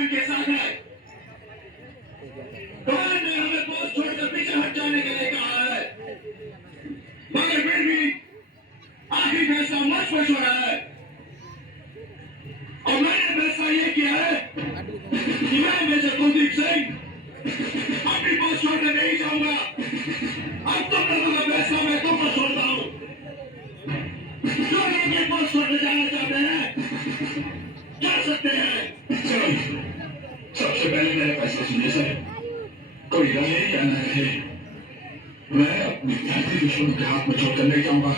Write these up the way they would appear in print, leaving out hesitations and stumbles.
दुश्मन के साथ है। कुरान ने हमें पोस्ट छोड़कर पीछे हट जाने के लिए कहा है, मगर फिर भी आखिरी फैसला मुझ पर छोड़ा है और मैंने फैसला ये किया है कि मैं मेजर कुलदीप सिंह अपनी पोस्ट छोड़कर नहीं जाऊंगा। अब तुम लोगों का फैसला मैं तुम पर छोड़ता हूं। जो लोग ये पोस्ट छोड़कर जाना चाहते हैं जा सकते हैं। चलो, सबसे पहले मेरा फैसला सुनिए सर। कोई रहे या न रहे, मैं अपनी जाति दुश्मनों के हाथ में छोड़कर नहीं जाऊंगा।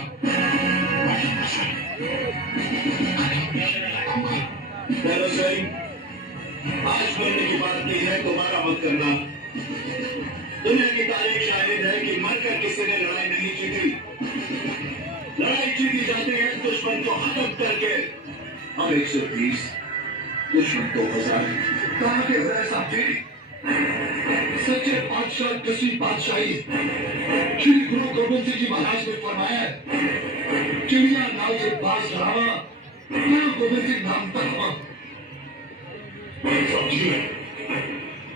चलो सही, आज मरने की बात नहीं है, दोबारा मत करना। दुनिया की तारीख शाहिद है कि मरकर किसी ने लड़ाई नहीं जीती। लड़ाई जीती जाती है दुश्मन को खत्म करके। अब 130 दुश्मन 2000 कहाँ के हुए साहब जी? सच्चे बादशाह दसवीं बादशाही श्री गुरु गोविंद सिंह जी महाराज ने फरमाया है, चिड़िया नाव से बाज लड़ावा, गुरु गोविंद सिंह नाम पर हवा।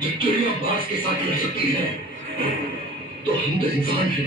जब चिड़िया बाज के साथ लड़ सकती है तो हम तो इंसान हैं।